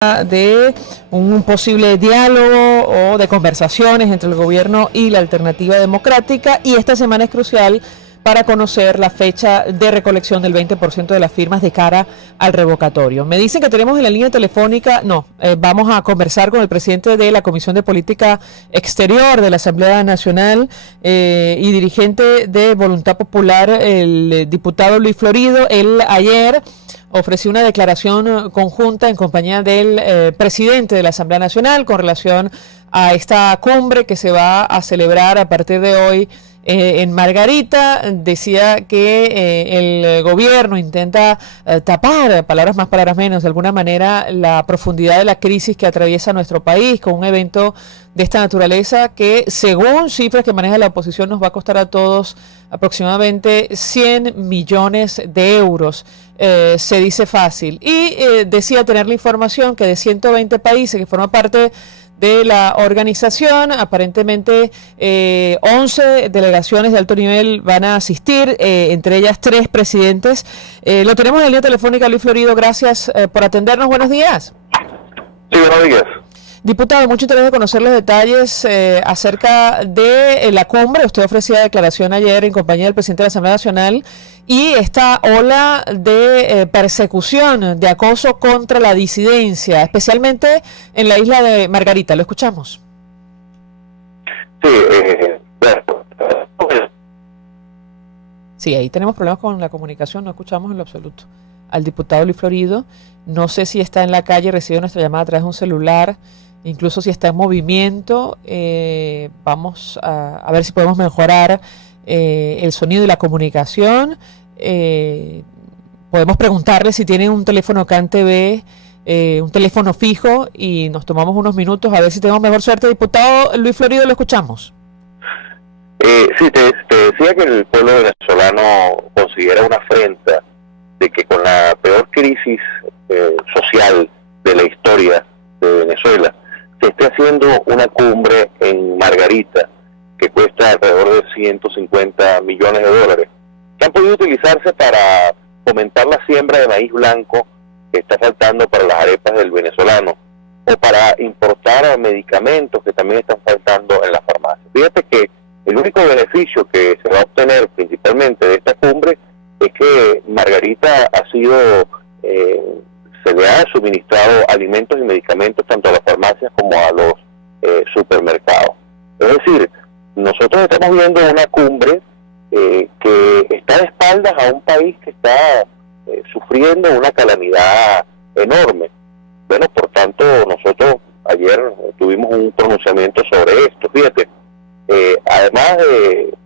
de un posible diálogo o de conversaciones entre el gobierno y la alternativa democrática, y esta semana es crucial para conocer la fecha de recolección del 20% de las firmas de cara al revocatorio. Me dicen que tenemos en la línea telefónica, vamos a conversar con el presidente de la Comisión de Política Exterior de la Asamblea Nacional y dirigente de Voluntad Popular, el diputado Luis Florido. Él ayer ofreció una declaración conjunta en compañía del presidente de la Asamblea Nacional con relación a esta cumbre que se va a celebrar a partir de hoy en Margarita. Decía que el gobierno intenta tapar, palabras más, palabras menos, de alguna manera, la profundidad de la crisis que atraviesa nuestro país con un evento de esta naturaleza que, según cifras que maneja la oposición, nos va a costar a todos aproximadamente 100 millones de euros. Se dice fácil. Y decía tener la información que de 120 países que forman parte de la organización, aparentemente 11 delegaciones de alto nivel van a asistir, entre ellas 3 presidentes. Lo tenemos en la línea telefónica, Luis Florido. Gracias por atendernos. Buenos días. Sí, buenos días. Diputado, mucho interés de conocer los detalles acerca de la cumbre. Usted ofrecía declaración ayer en compañía del presidente de la Asamblea Nacional y esta ola de persecución, de acoso contra la disidencia, especialmente en la isla de Margarita. Lo escuchamos. Sí, Sí, ahí tenemos problemas con la comunicación, no escuchamos en lo absoluto al diputado Luis Florido. No sé si está en la calle, recibe nuestra llamada a través de un celular, incluso si está en movimiento. Vamos a ver si podemos mejorar el sonido y la comunicación. Podemos preguntarle si tiene un teléfono CanTV, un teléfono fijo, y nos tomamos unos minutos a ver si tenemos mejor suerte. Diputado Luis Florido, lo escuchamos. Sí, te decía que el pueblo venezolano considera una afrenta de que con la peor crisis social de la historia de Venezuela se esté haciendo una cumbre en Margarita que cuesta alrededor de 150 millones de dólares, que han podido utilizarse para fomentar la siembra de maíz blanco que está faltando para las arepas del venezolano, o para importar medicamentos que también están faltando en las farmacias. Fíjate que el único beneficio que se va a obtener principalmente de esta cumbre es que Margarita ha sido, se le ha suministrado alimentos y medicamentos tanto a las farmacias como a los supermercados. Es decir, nosotros estamos viendo una cumbre que está de espaldas a un país que está sufriendo una calamidad enorme. Bueno, por tanto, nosotros ayer tuvimos un pronunciamiento sobre esto. Fíjate, además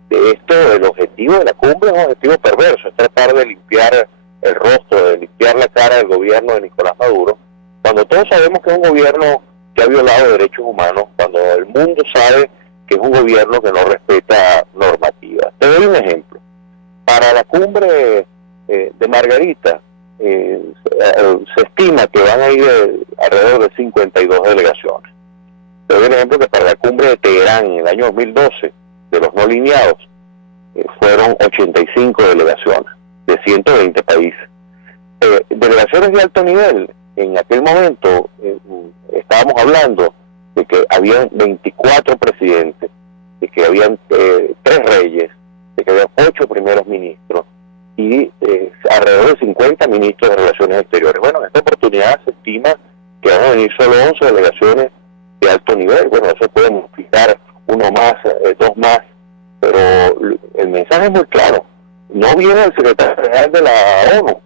de esto, el objetivo de la cumbre es un objetivo perverso, es tratar de limpiar el rostro, de limpiar la cara del gobierno de Nicolás Maduro, cuando todos sabemos que es un gobierno que ha violado derechos humanos, cuando el mundo sabe que es un gobierno que no respeta normativas. Te doy un ejemplo. Para la cumbre de Margarita, se estima que van a ir alrededor de 52 delegaciones. Te doy un ejemplo que para la cumbre de Teherán en el año 2012, de los no alineados, fueron 85 delegaciones de 120 países. Delegaciones de alto nivel, en aquel momento estábamos hablando de que habían 24 presidentes, de que habían 3 reyes, de que habían 8 primeros ministros y alrededor de 50 ministros de Relaciones Exteriores. Bueno, en esta oportunidad se estima que van a venir solo 11 delegaciones de alto nivel. Bueno, eso podemos fijar uno más, 2 más, pero el mensaje es muy claro. No viene el secretario general de la ONU,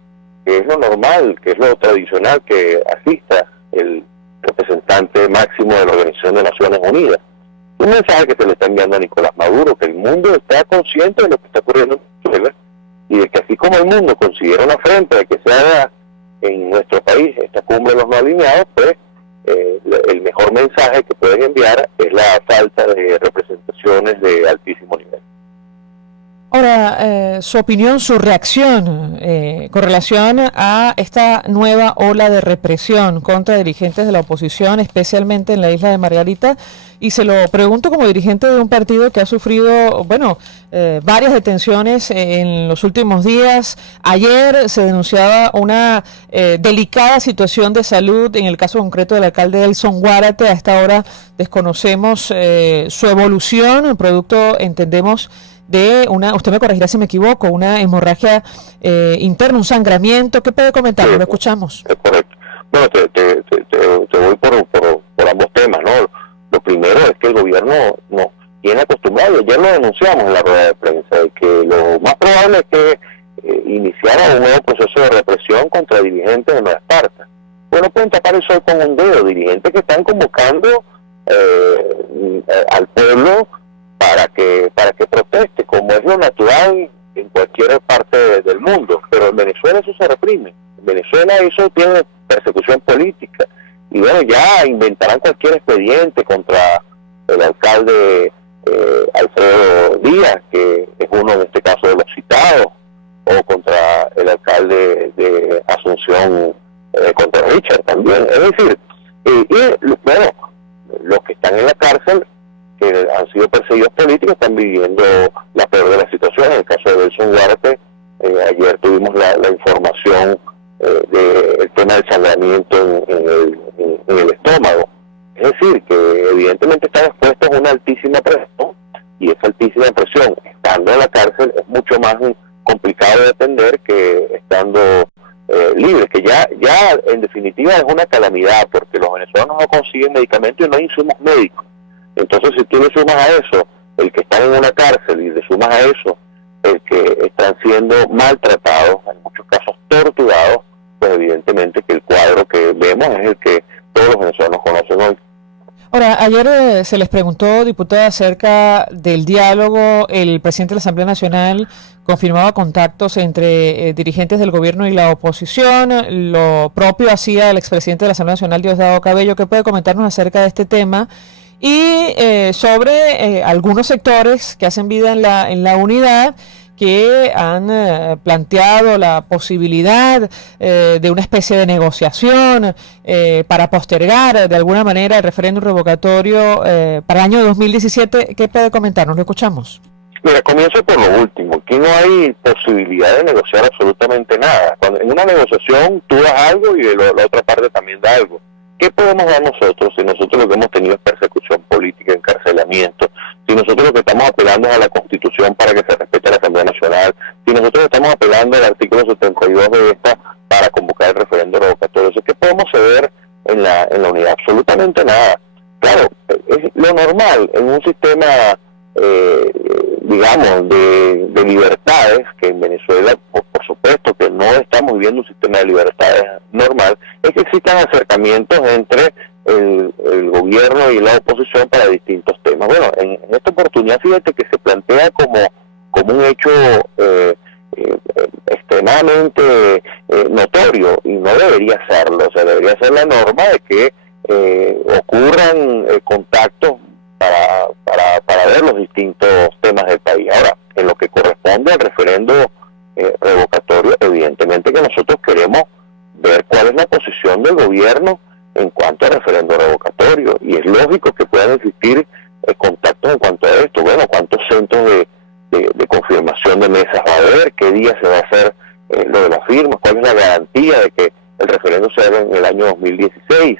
que es lo normal, que es lo tradicional, que asista el representante máximo de la Organización de Naciones Unidas. Un mensaje que se le está enviando a Nicolás Maduro, que el mundo está consciente de lo que está ocurriendo en Venezuela, y de que así como el mundo considera una afrenta de que se haga en nuestro país esta cumbre de los no alineados, pues el mejor mensaje que pueden enviar es la falta de representaciones de altísimo nivel. Ahora, su opinión, su reacción con relación a esta nueva ola de represión contra dirigentes de la oposición, especialmente en la isla de Margarita, y se lo pregunto como dirigente de un partido que ha sufrido, varias detenciones en los últimos días. Ayer se denunciaba una delicada situación de salud en el caso concreto del alcalde Elson Guárate. A esta hora desconocemos su evolución, producto, entendemos, de una, usted me corregirá si me equivoco, una hemorragia interna, un sangramiento. ¿Qué puede comentar? Sí, lo escuchamos. Es correcto. Bueno, te voy por ambos temas, ¿no? Lo primero es que el gobierno nos tiene acostumbrado, y ayer lo denunciamos en la rueda de prensa, de que lo más probable es que iniciara un nuevo proceso de represión contra dirigentes de Nueva Esparta. Bueno, pueden tapar el sol con un dedo, dirigentes que están convocando al pueblo para que proteste, como es lo natural en cualquier parte del mundo. Pero en Venezuela eso se reprime. En Venezuela eso tiene persecución política. Y bueno, ya inventarán cualquier expediente contra el alcalde Alfredo Díaz, que es uno en este caso de los citados, o contra el alcalde de Asunción, contra Richard también. Es decir, bueno, los que están en la cárcel, que han sido perseguidos políticos, están viviendo la peor de las situaciones. En el caso de Elson Guárate, ayer tuvimos la información del tema del sangramiento en el estómago. Es decir, que evidentemente están expuestos a una altísima presión, y esa altísima presión, estando en la cárcel, es mucho más complicado de atender que estando libres, que ya en definitiva es una calamidad, porque los venezolanos no consiguen medicamentos y no hay insumos médicos. Entonces, si tú le sumas a eso el que están en una cárcel, y le sumas a eso el que están siendo maltratados, en muchos casos torturados, pues evidentemente que el cuadro que vemos es el que todos los venezolanos conocen hoy. Ahora, ayer se les preguntó, diputada, acerca del diálogo. El presidente de la Asamblea Nacional confirmaba contactos entre dirigentes del gobierno y la oposición. Lo propio hacía el expresidente de la Asamblea Nacional, Diosdado Cabello. ¿Qué puede comentarnos acerca de este tema? Y sobre algunos sectores que hacen vida en la unidad, que han planteado la posibilidad de una especie de negociación para postergar de alguna manera el referéndum revocatorio para el año 2017. ¿Qué puede comentarnos? Lo escuchamos. Mira, comienzo por lo último. Aquí no hay posibilidad de negociar absolutamente nada. Cuando en una negociación tú das algo y la otra parte también da algo. ¿Qué podemos dar nosotros si nosotros lo que hemos tenido es persecución política, encarcelamiento? Si nosotros lo que estamos apelando es a la Constitución para que se respete la Asamblea Nacional, si nosotros estamos apelando al artículo 72 de esta para convocar el referéndum revocatorio, ¿qué podemos ceder en la unidad? Absolutamente nada. Claro, es lo normal en un sistema, digamos, de libertades, que en Venezuela, por supuesto que no estamos viviendo un sistema de libertades normal, es que existan acercamientos entre el gobierno y la oposición para distintos temas. Bueno, en esta oportunidad, fíjate que se plantea como un hecho extremadamente notorio, y no debería serlo. O sea, debería ser la norma de que ocurran contactos para ver los distintos temas del país. Ahora, en lo que corresponde al referendo revocatorio, evidentemente que nosotros queremos ver cuál es la posición del gobierno en cuanto al referendo revocatorio, y es lógico que puedan existir contactos en cuanto a esto. Bueno, cuántos centros de confirmación de mesas va a haber, qué día se va a hacer lo de las firmas, cuál es la garantía de que el referendo se haga en el año 2016,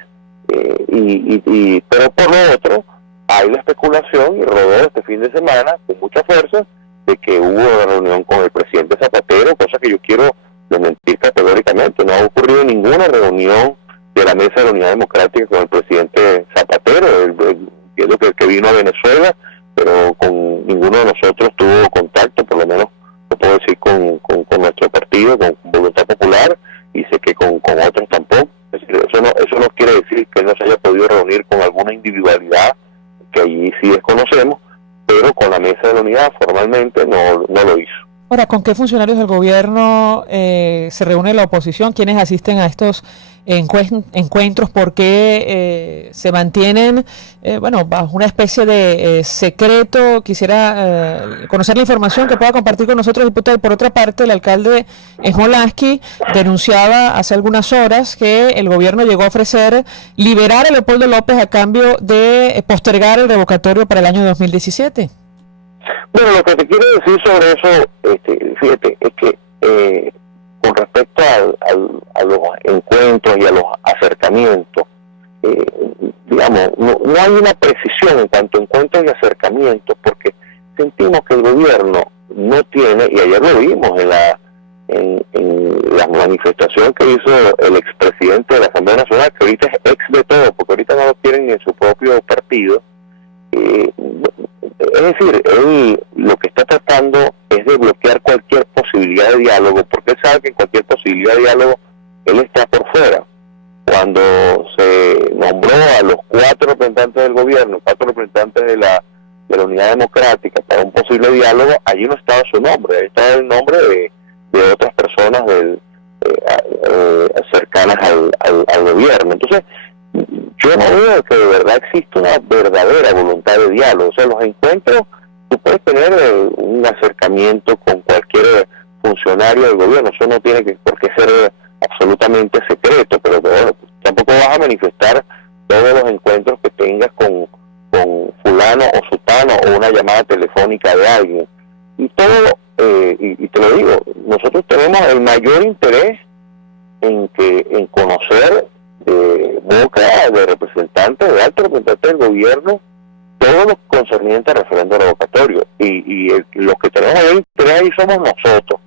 pero por lo otro hay la especulación, y rodó este fin de semana con mucha fuerza, de que hubo una reunión con el presidente Zapatero, cosa que yo quiero desmentir categóricamente. No ha ocurrido ninguna reunión de la Mesa de la Unidad Democrática con el presidente Zapatero. Entiendo que vino a Venezuela, pero con ninguno de nosotros tuvo contacto, por lo menos lo puedo decir con nuestro partido, con Voluntad Popular, y sé que con otros tampoco. Es decir, eso no quiere decir que no se haya podido reunir con alguna individualidad, que allí sí desconocemos, pero con la Mesa de la Unidad formalmente no lo hizo. Ahora, ¿con qué funcionarios del gobierno se reúne la oposición? ¿Quiénes asisten a estos encuentros? ¿Por qué se mantienen, bajo una especie de secreto? Quisiera conocer la información que pueda compartir con nosotros, diputado. Y por otra parte, el alcalde Smolansky denunciaba hace algunas horas que el gobierno llegó a ofrecer liberar a Leopoldo López a cambio de postergar el revocatorio para el año 2017. Bueno, lo que te quiero decir sobre eso, fíjate, es que con respecto a los encuentros y a los acercamientos, digamos, no hay una precisión en cuanto a encuentros y acercamientos, porque sentimos que el gobierno no tiene, y ayer lo vimos en la manifestación que hizo el expresidente de la Asamblea Nacional, que ahorita es ex de todo, porque ahorita no lo quieren ni en su propio partido. Es decir, él lo que está tratando es de bloquear cualquier posibilidad de diálogo, porque él sabe que en cualquier posibilidad de diálogo él está por fuera. Cuando se nombró a los 4 representantes del gobierno, 4 representantes de la Unidad Democrática para un posible diálogo, allí no estaba su nombre, ahí estaba el nombre de otras personas cercanas al gobierno. Entonces, yo no veo que de verdad existe una verdadera voluntad de diálogo. O sea, los encuentros, tú puedes tener un acercamiento con cualquier funcionario del gobierno, eso no tiene por qué ser absolutamente secreto, pero bueno, tampoco vas a manifestar todos los encuentros que tengas con fulano o sutano o una llamada telefónica de alguien. Y todo, y te lo digo, nosotros tenemos el mayor interés en conocer de boca de representantes, de altos representantes del gobierno, todo lo concerniente al referendo revocatorio, y los que tenemos el interés ahí somos nosotros.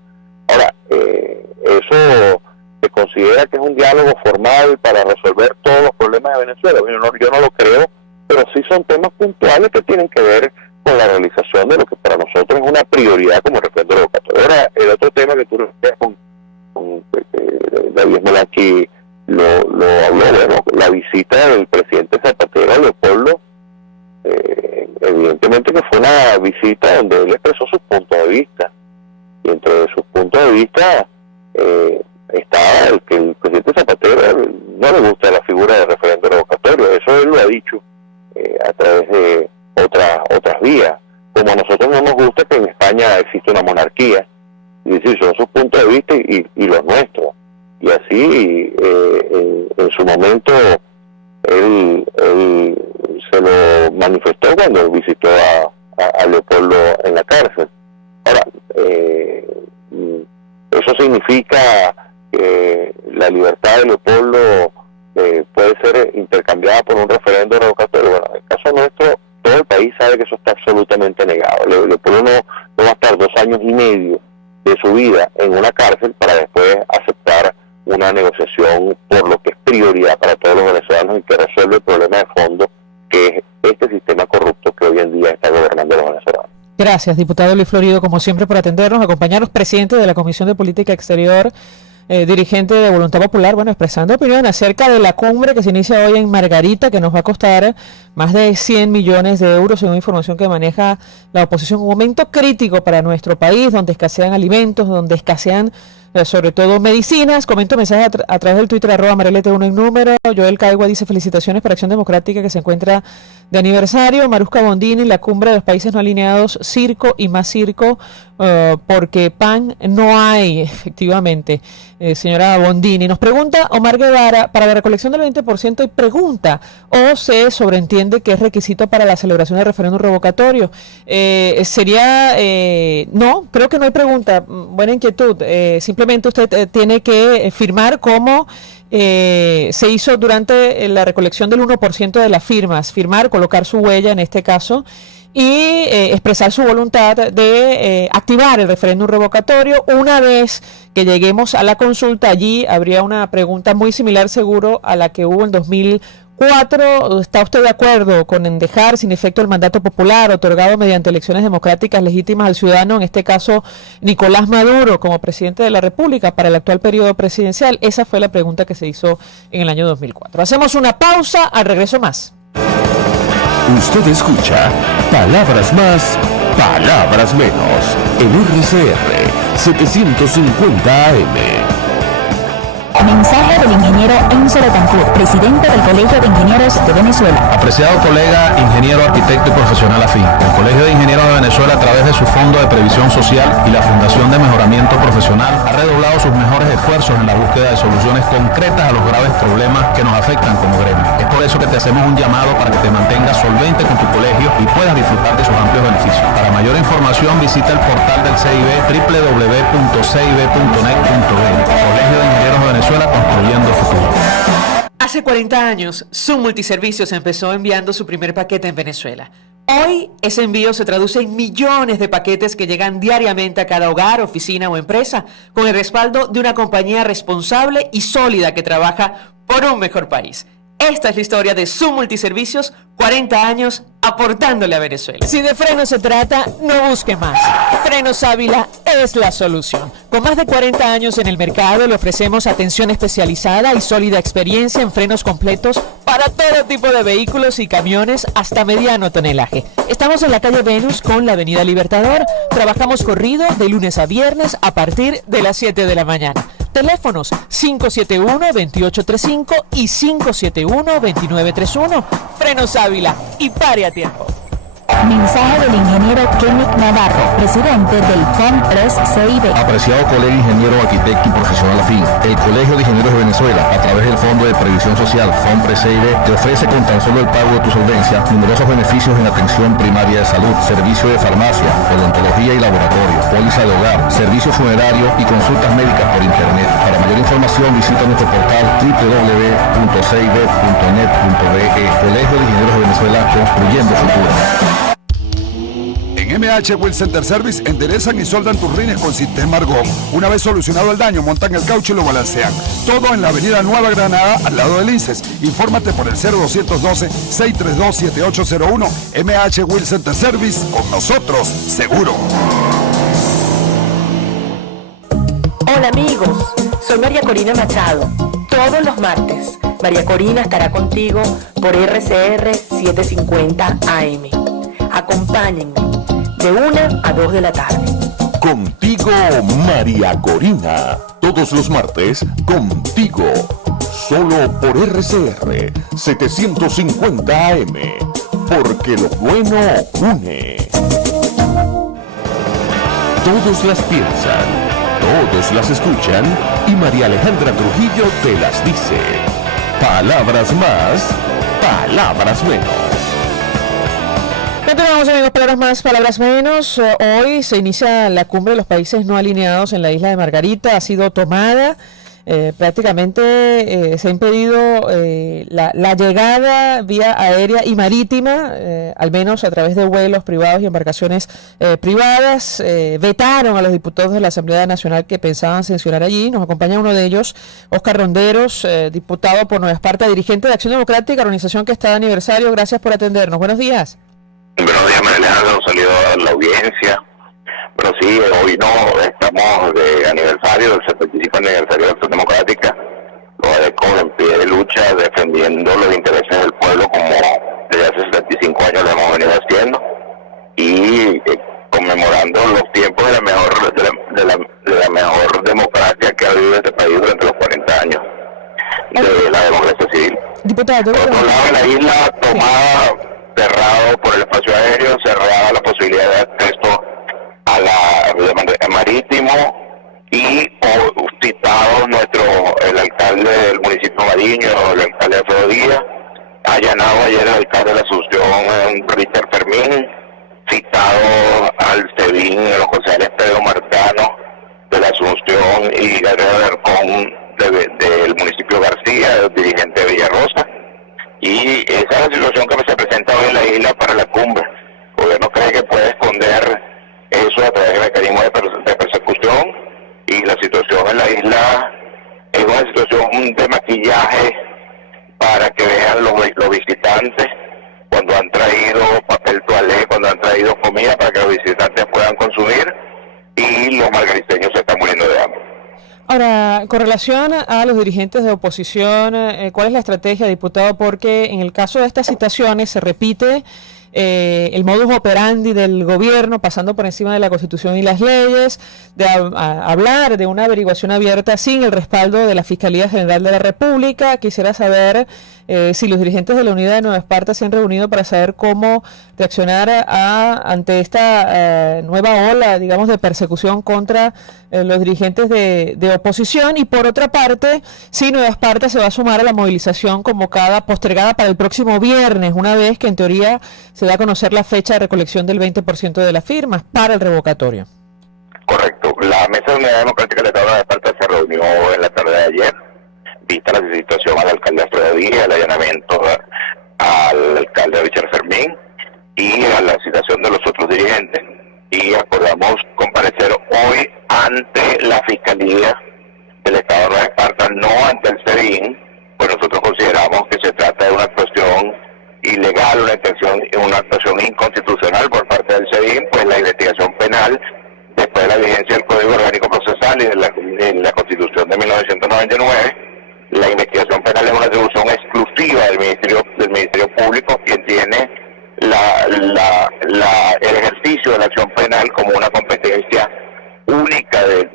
Ahora, eso se considera que es un diálogo formal para resolver todos los problemas de Venezuela. Yo no lo creo, pero sí son temas puntuales que tienen que ver con la realización de lo que para nosotros es una prioridad como el referendo revocatorio. Ahora, el otro tema que tú refieres con David Smolansky lo habló, bueno, la visita del presidente Zapatero a Leopoldo, evidentemente que fue una visita donde él expresó sus puntos de vista, y entre sus puntos de vista estaba el que el presidente Zapatero no le gusta la figura de referendo revocatorio. Eso él lo ha dicho a través de otras vías, como a nosotros no nos gusta que en España existe una monarquía. Es decir, son sus puntos de vista y los nuestros. Y así, en su momento, él se lo manifestó cuando visitó a Leopoldo en la cárcel. Ahora, eso significa que la libertad de Leopoldo puede ser intercambiada por un referendo revocatorio. Bueno, en el caso nuestro, todo el país sabe que eso está absolutamente negado. Leopoldo no va a estar 2 años y medio de su vida en una cárcel para después aceptar una negociación por lo que es prioridad para todos los venezolanos y que resuelve el problema de fondo, que es este sistema corrupto que hoy en día está gobernando a los venezolanos. Gracias, diputado Luis Florido, como siempre, por atendernos, acompañarnos, presidente de la Comisión de Política Exterior, dirigente de Voluntad Popular, expresando opinión acerca de la cumbre que se inicia hoy en Margarita, que nos va a costar más de 100 millones de euros, según información que maneja la oposición. Un momento crítico para nuestro país, donde escasean alimentos, donde escasean sobre todo medicinas. Comento mensaje a través del Twitter, @Marelete1 en número. Joel Caigua dice: felicitaciones para Acción Democrática, que se encuentra de aniversario. Marusca Bondini: la cumbre de los países no alineados, circo y más circo, porque pan no hay, efectivamente. Señora Bondini, nos pregunta Omar Guevara: para la recolección del 20% hay pregunta, o se sobreentiende que es requisito para la celebración del referéndum revocatorio. No, creo que no hay pregunta. Buena inquietud. Simplemente usted tiene que firmar como se hizo durante la recolección del 1% de las firmas, colocar su huella en este caso, y expresar su voluntad de activar el referéndum revocatorio. Una vez que lleguemos a la consulta, allí habría una pregunta muy similar seguro a la que hubo en 2004. ¿Está usted de acuerdo con dejar sin efecto el mandato popular otorgado mediante elecciones democráticas legítimas al ciudadano, en este caso Nicolás Maduro, como presidente de la República para el actual periodo presidencial? Esa fue la pregunta que se hizo en el año 2004. Hacemos una pausa, al regreso más. Usted escucha Palabras Más, Palabras menos en RCR 750 AM. Mensaje del ingeniero Enzo Betancourt, presidente del Colegio de Ingenieros de Venezuela. Apreciado colega, ingeniero, arquitecto y profesional afín, el Colegio de Ingenieros de Venezuela, a través de su Fondo de Previsión Social y la Fundación de Mejoramiento Profesional, ha redoblado sus mejores esfuerzos en la búsqueda de soluciones concretas a los graves problemas que nos afectan como gremio. Es por eso que te hacemos un llamado para que te mantengas solvente con tu colegio y puedas disfrutar de sus amplios beneficios. Para mayor información, visita el portal del CIB, www.cib.net.be. Colegio de Ingenieros de Venezuela, construyendo el futuro. Hace 40 años, Zoom Multiservicios empezó enviando su primer paquete en Venezuela. Hoy, ese envío se traduce en millones de paquetes que llegan diariamente a cada hogar, oficina o empresa, con el respaldo de una compañía responsable y sólida que trabaja por un mejor país. Esta es la historia de Zoom Multiservicios, 40 años aportándole a Venezuela. Si de frenos se trata, no busque más. Frenos Ávila es la solución. Con más de 40 años en el mercado, le ofrecemos atención especializada y sólida experiencia en frenos completos para todo tipo de vehículos y camiones hasta mediano tonelaje. Estamos en la calle Venus con la avenida Libertador. Trabajamos corrido de lunes a viernes a partir de las 7 de la mañana. Teléfonos 571-2835 y 571-2931. Frenos Ávila y pare a tiempo. Mensaje del ingeniero Kenneth Navarro, presidente del FON3 CIB. Apreciado colega, ingeniero, arquitecto y profesional afín, el Colegio de Ingenieros de Venezuela, a través del Fondo de Previsión Social FON3 CIB, te ofrece con tan solo el pago de tu solvencia numerosos beneficios en atención primaria de salud, servicio de farmacia, odontología y laboratorio, póliza de hogar, servicio funerario y consultas médicas por internet. Para mayor información, visita nuestro portal www.cib.net.be. Colegio de Ingenieros de Venezuela, construyendo futuro. En MH Wheel Center Service enderezan y soldan tus rines con sistema Argón. Una vez solucionado el daño, montan el caucho y lo balancean. Todo en la avenida Nueva Granada, al lado del INSES. Infórmate por el 0212-632-7801. MH Wheel Center Service, con nosotros, seguro. Hola amigos, soy María Corina Machado. Todos los martes, María Corina estará contigo por RCR 750 AM. Acompáñenme de 1 a 2 de la tarde. Contigo, María Corina. Todos los martes, contigo. Solo por RCR 750 AM. Porque lo bueno une. Todos las piensan, todos las escuchan y María Alejandra Trujillo te las dice. Palabras más, palabras menos. Continuamos, amigos, palabras más, palabras menos. Hoy se inicia la cumbre de los países no alineados en la isla de Margarita. Ha sido tomada. Prácticamente se ha impedido la llegada vía aérea y marítima, al menos a través de vuelos privados y embarcaciones privadas. Vetaron a los diputados de la Asamblea Nacional que pensaban sancionar allí. Nos acompaña uno de ellos, Oscar Ronderos, diputado por Nueva Esparta, dirigente de Acción Democrática, organización que está de aniversario. Gracias por atendernos. Buenos días. Buenos días, María Alejandra, un saludo a la audiencia. Pero sí, hoy no estamos de aniversario, del 75 aniversario de Acción Democrática. Lo haré como en pie de lucha, defendiendo los intereses del pueblo como desde hace 75 años lo hemos venido haciendo. Y conmemorando los tiempos de la mejor democracia que ha vivido este país durante los 40 años de la democracia civil. Diputado, por otro lado, en la isla tomada, cerrado por el espacio aéreo, cerrada la posibilidad de acceso a la marítimo y citado el alcalde del municipio Mariño, el alcalde Alfredo Díaz, allanado ayer el alcalde de la Asunción, Richard Fermín, citado al SEBIN, los concejales Pedro Marcano de la Asunción y Guerrero Alarcón del municipio García, el dirigente de Villarrosa. Y esa es la situación que se presenta hoy en la isla para la cumbre. El gobierno cree que puede esconder eso a través de mecanismos de persecución, y la situación en la isla es una situación de maquillaje para que vean los visitantes cuando han traído papel toalé, cuando han traído comida para que los visitantes puedan consumir, y los margariteños se están muriendo de hambre. Ahora, con relación a los dirigentes de oposición, ¿cuál es la estrategia, diputado? Porque en el caso de estas citaciones se repite el modus operandi del gobierno, pasando por encima de la Constitución y las leyes, de hablar de una averiguación abierta sin el respaldo de la Fiscalía General de la República. Quisiera saber si los dirigentes de la Unidad de Nueva Esparta se han reunido para saber cómo reaccionar ante esta nueva ola, digamos, de persecución contra los dirigentes de oposición. Y por otra parte, si Nueva Esparta se va a sumar a la movilización convocada, postergada para el próximo viernes, una vez que en teoría se da a conocer la fecha de recolección del 20% de las firmas para el revocatorio. Correcto. La Mesa de Unidad Democrática del Estado de Nueva Esparta se reunió en la tarde de ayer, vista la situación al alcalde Alfredo Díaz, el allanamiento al alcalde Richard Fermín y a la situación de los otros dirigentes. Y acordamos comparecer hoy ante la Fiscalía del Estado de Nueva Esparta, no ante el SEBIN, pues nosotros consideramos que se trata de una actuación ilegal, una actuación inconstitucional por parte del SEBIN, pues la investigación penal, después de la vigencia del Código Orgánico Procesal y de la Constitución de 1999, la investigación penal es una atribución exclusiva del Ministerio Público, quien tiene el ejercicio de la acción penal como una competencia única de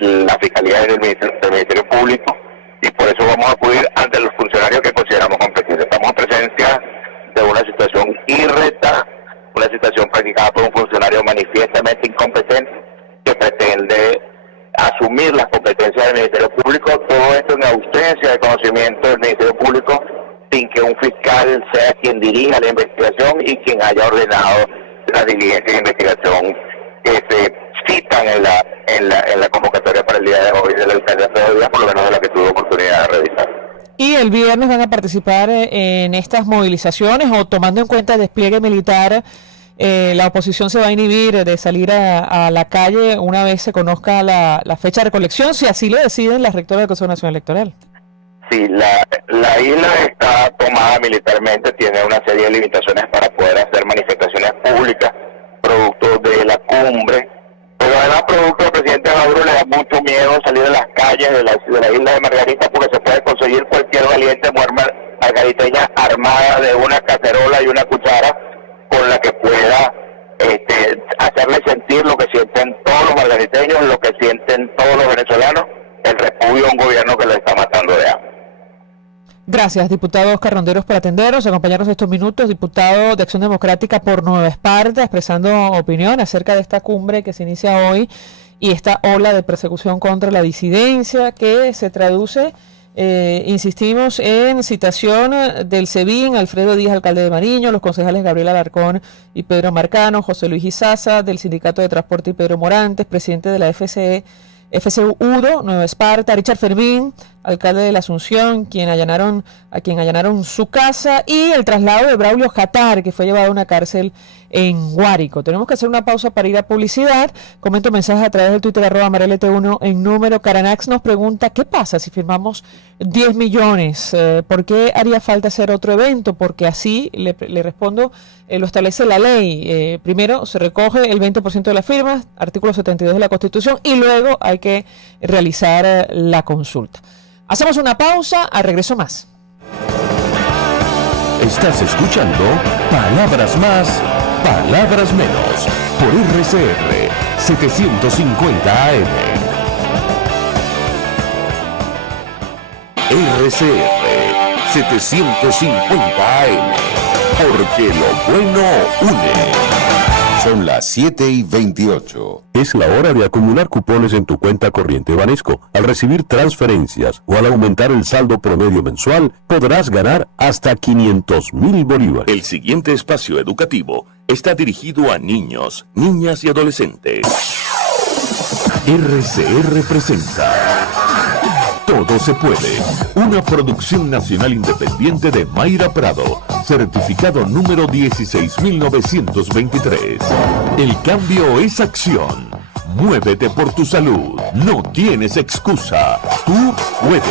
la Fiscalía y del Ministerio Público, y por eso vamos a acudir ante los funcionarios que consideramos competentes. Estamos en presencia de una situación irreta, una situación practicada por un funcionario manifiestamente incompetente que pretende asumir las competencias del Ministerio Público, todo esto en ausencia de conocimiento del Ministerio Público, sin que un fiscal sea quien dirija la investigación y quien haya ordenado las diligencias de investigación que se citan en la convocatoria para el día de hoy del alcalde Alfredo Díaz, por lo menos de la que tuve oportunidad de revisar. ¿Y el viernes van a participar en estas movilizaciones o, tomando en cuenta el despliegue militar, la oposición se va a inhibir de salir a la calle una vez se conozca la fecha de recolección, si así lo deciden las rectoras del Consejo Nacional Electoral? Sí, la isla está tomada militarmente, tiene una serie de limitaciones para poder hacer manifestaciones públicas, producto de la cumbre, pero además producto del presidente Maduro le da mucho miedo salir de las calles de la isla de Margarita, porque se puede conseguir cualquier valiente mujer margariteña armada de una cacerola y una cuchara, con la que pueda hacerle sentir lo que sienten todos los margariteños, lo que sienten todos los venezolanos, el repudio a un gobierno que lo está matando de hambre. Gracias, diputado Oscar Ronderos, por atendernos, acompañarnos estos minutos, diputado de Acción Democrática por Nueva Esparta, expresando opinión acerca de esta cumbre que se inicia hoy y esta ola de persecución contra la disidencia que se traduce, insistimos, en citación del SEBIN, Alfredo Díaz, alcalde de Mariño, los concejales Gabriel Alarcón y Pedro Marcano, José Luis Izaza, del Sindicato de Transporte y Pedro Morantes, presidente de la FCU UDO, Nueva Esparta, Richard Fermín, alcalde de la Asunción, a quien allanaron su casa, y el traslado de Braulio Jatar, que fue llevado a una cárcel en Guárico. Tenemos que hacer una pausa para ir a publicidad. Comento mensajes a través del Twitter @MariaLT1 en número. Caranax nos pregunta, ¿qué pasa si firmamos 10 millones? ¿Por qué haría falta hacer otro evento? Porque así, le respondo, lo establece la ley. Primero se recoge el 20% de las firmas, artículo 72 de la Constitución, y luego hay que realizar la consulta. Hacemos una pausa, al regreso más. Estás escuchando Palabras Más, Palabras Menos, por RCR 750 AM. RCR 750 AM, porque lo bueno une. Son las 7:28. Es la hora de acumular cupones en tu cuenta corriente Banesco. Al recibir transferencias o al aumentar el saldo promedio mensual, podrás ganar hasta 500,000 bolívares. El siguiente espacio educativo está dirigido a niños, niñas y adolescentes. RCR presenta Todo se puede, una producción nacional independiente de Mayra Prado, certificado número 16923. El cambio es acción. Muévete por tu salud. No tienes excusa. Tú puedes.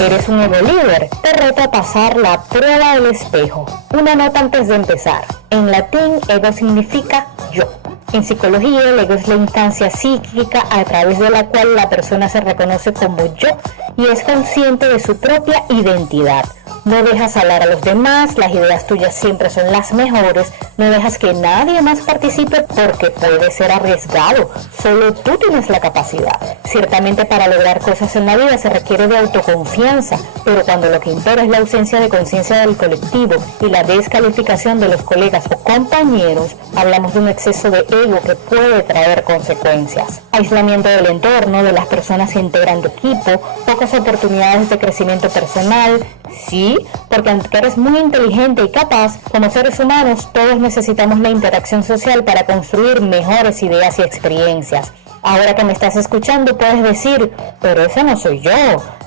¿Eres un nuevo líder? Te reto a pasar la prueba del espejo. Una nota antes de empezar. En latín, ego significa yo. En psicología, el ego es la instancia psíquica a través de la cual la persona se reconoce como yo y es consciente de su propia identidad. No dejas hablar a los demás, las ideas tuyas siempre son las mejores, no dejas que nadie más participe porque puede ser arriesgado, solo tú tienes la capacidad. Ciertamente para lograr cosas en la vida se requiere de autoconfianza, pero cuando lo que impera es la ausencia de conciencia del colectivo y la descalificación de los colegas o compañeros, hablamos de un exceso de ego que puede traer consecuencias. Aislamiento del entorno, de las personas que integran tu equipo, pocas oportunidades de crecimiento personal. Sí, porque aunque eres muy inteligente y capaz, como seres humanos todos necesitamos la interacción social para construir mejores ideas y experiencias. Ahora que me estás escuchando puedes decir, pero ese no soy yo.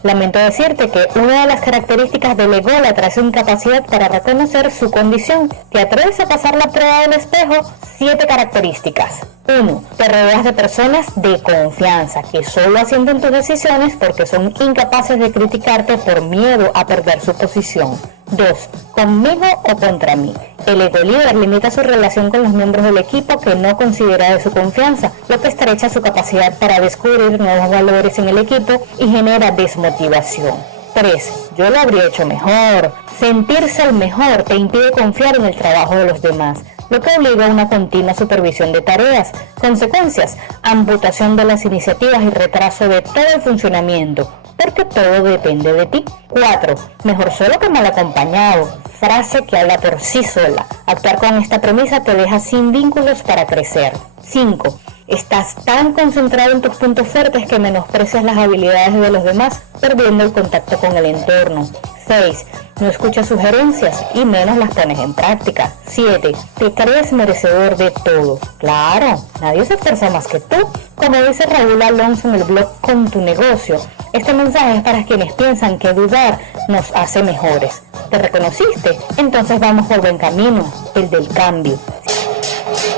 Lamento decirte que una de las características del ególatra es su incapacidad para reconocer su condición. ¿Te atreves a pasar la prueba del espejo? 7 características. 1. Te rodeas de personas de confianza que solo asienten tus decisiones porque son incapaces de criticarte por miedo a perder su posición. 2. Conmigo o contra mí. El ego líder limita su relación con los miembros del equipo que no considera de su confianza, lo que estrecha su capacidad para descubrir nuevos valores en el equipo y genera desmotivación. 3. Yo lo habría hecho mejor. Sentirse el mejor te impide confiar en el trabajo de los demás, lo que obliga a una continua supervisión de tareas. Consecuencias: amputación de las iniciativas y retraso de todo el funcionamiento, porque todo depende de ti. 4. Mejor solo que mal acompañado. Frase que habla por sí sola. Actuar con esta premisa te deja sin vínculos para crecer. 5. Estás tan concentrado en tus puntos fuertes que menosprecias las habilidades de los demás, perdiendo el contacto con el entorno. 6. No escuchas sugerencias y menos las pones en práctica. 7. Te crees merecedor de todo. Claro, nadie se esfuerza más que tú. Como dice Raúl Alonso en el blog Con Tu Negocio, este mensaje es para quienes piensan que dudar nos hace mejores. ¿Te reconociste? Entonces vamos por buen camino, el del cambio.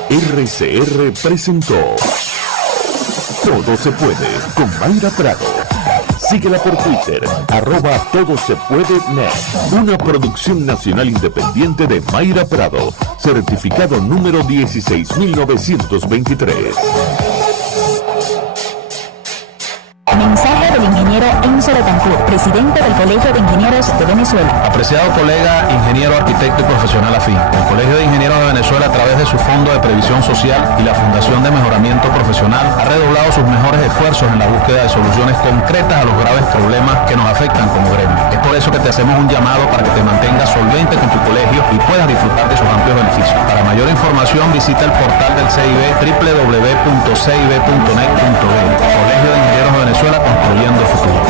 RCR presentó Todo se puede con Mayra Prado. Síguela por Twitter, @todosepuede.net. Una producción nacional independiente de Mayra Prado, certificado número 16923. Mensaje del ingeniero Enzo Betancourt, presidente del Colegio de Ingenieros de Venezuela. Apreciado colega, ingeniero, arquitecto y profesional afín, el Colegio de Ingenieros de Venezuela, a través de su Fondo de Previsión Social y la Fundación de Mejoramiento Profesional, ha redoblado sus mejores esfuerzos en la búsqueda de soluciones concretas a los graves problemas que nos afectan como gremio. Es por eso que te hacemos un llamado para que te mantengas solvente con tu colegio y puedas disfrutar de sus amplios beneficios. Para mayor información visita el portal del CIB www.cib.net.be. Colegio de Ingenieros de Venezuela, construyendo el futuro.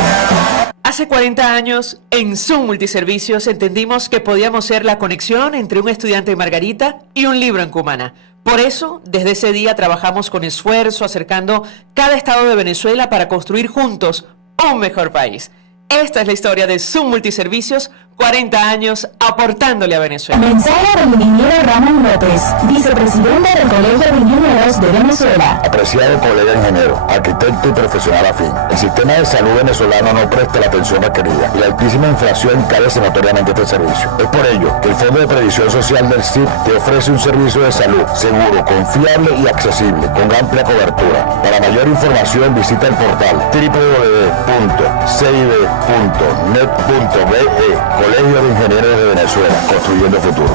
Hace 40 años, en Zoom Multiservicios, entendimos que podíamos ser la conexión entre un estudiante en Margarita y un libro en Cumaná. Por eso, desde ese día trabajamos con esfuerzo, acercando cada estado de Venezuela para construir juntos un mejor país. Esta es la historia de Zoom Multiservicios, 40 años aportándole a Venezuela. Mensaje del ingeniero Ramón López, vicepresidente del Colegio de Ingenieros de Venezuela. Apreciado colega ingeniero, arquitecto y profesional afín, el sistema de salud venezolano no presta la atención requerida y la altísima inflación carece notoriamente este servicio. Es por ello que el Fondo de Previsión Social del CIP te ofrece un servicio de salud seguro, confiable y accesible, con amplia cobertura. Para mayor información visita el portal www.cib.net.be. Colegio de Ingenieros de Venezuela, construyendo el futuro.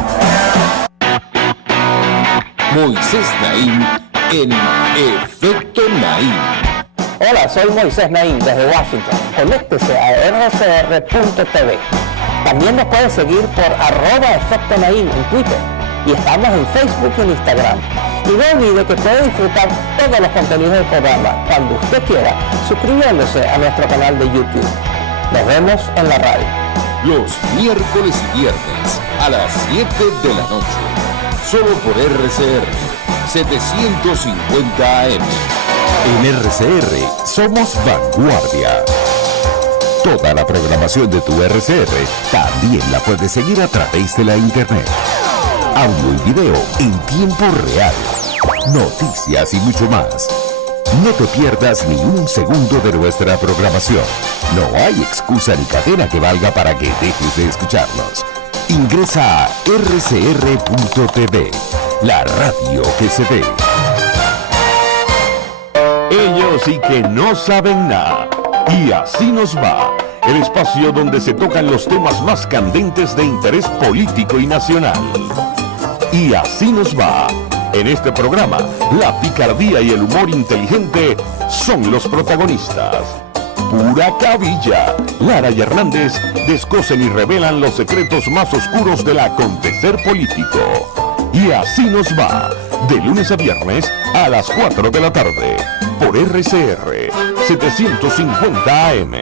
Moisés Naim en Efecto Naim. Hola, soy Moisés Naim desde Washington. Conéctese a rcr.tv. También nos puede seguir por @Efecto Naim en Twitter. Y estamos en Facebook y en Instagram. Y no olvide que puede disfrutar todos los contenidos del programa cuando usted quiera, suscribiéndose a nuestro canal de YouTube. Nos vemos en la radio. Los miércoles y viernes a las 7 de la noche. Solo por RCR 750 AM. En RCR somos vanguardia. Toda la programación de tu RCR también la puedes seguir a través de la internet. Audio y video en tiempo real. Noticias y mucho más. No te pierdas ni un segundo de nuestra programación. No hay excusa ni cadena que valga para que dejes de escucharnos. Ingresa a rcr.tv, la radio que se ve. Ellos sí que no saben nada. Y así nos va. el espacio donde se tocan los temas más candentes de interés político y nacional. Y así nos va. En este programa, la picardía y el humor inteligente son los protagonistas. Pura cabilla. Lara y Hernández descosen y revelan los secretos más oscuros del acontecer político. Y así nos va. De lunes a viernes a las 4 de la tarde. Por RCR 750 AM.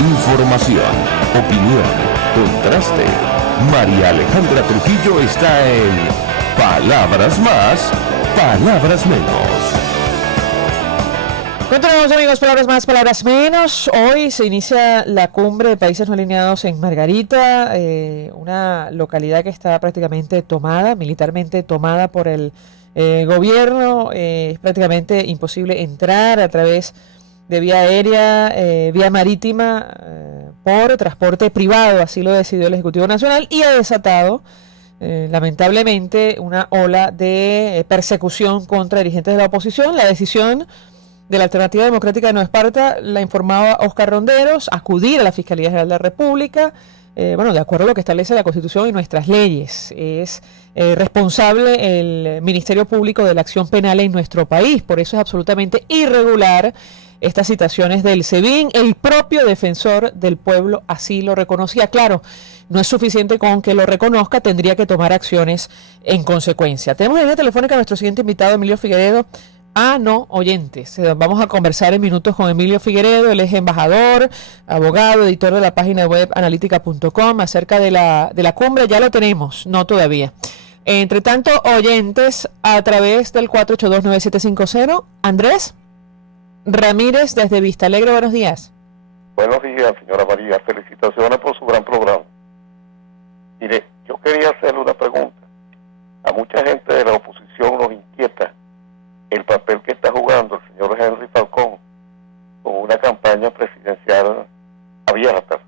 Información, opinión, contraste. María Alejandra Trujillo está en Palabras Más, Palabras Menos. Continuamos, amigos, palabras más, palabras menos. Hoy se inicia la cumbre de países no alineados en Margarita, una localidad que está prácticamente tomada, militarmente tomada por el gobierno. Es prácticamente imposible entrar a través de vía aérea, vía marítima, por transporte privado, así lo decidió el Ejecutivo Nacional, y ha desatado lamentablemente una ola de persecución contra dirigentes de la oposición. La decisión de la Alternativa Democrática de Nueva Esparta la informaba Oscar Ronderos, acudir a la Fiscalía General de la República, de acuerdo a lo que establece la Constitución y nuestras leyes. Es responsable el Ministerio Público de la Acción Penal en nuestro país, por eso es absolutamente irregular estas citaciones del SEBIN. El propio defensor del pueblo así lo reconocía. Claro, no es suficiente con que lo reconozca, tendría que tomar acciones en consecuencia. Tenemos en línea telefónica a nuestro siguiente invitado, Emilio Figueredo. Oyentes. Vamos a conversar en minutos con Emilio Figueredo. Él es embajador, abogado, editor de la página web analítica.com, acerca de la cumbre. Ya lo tenemos, no todavía. Entre tanto, oyentes a través del 482-9750. Andrés Ramírez desde Vista Alegre, buenos días. Buenos días, señora María. Felicitaciones por su gran programa. Mire, yo quería hacerle una pregunta. A mucha gente de la oposición nos inquieta el papel que está jugando el señor Henry Falcón con una campaña presidencial abierta.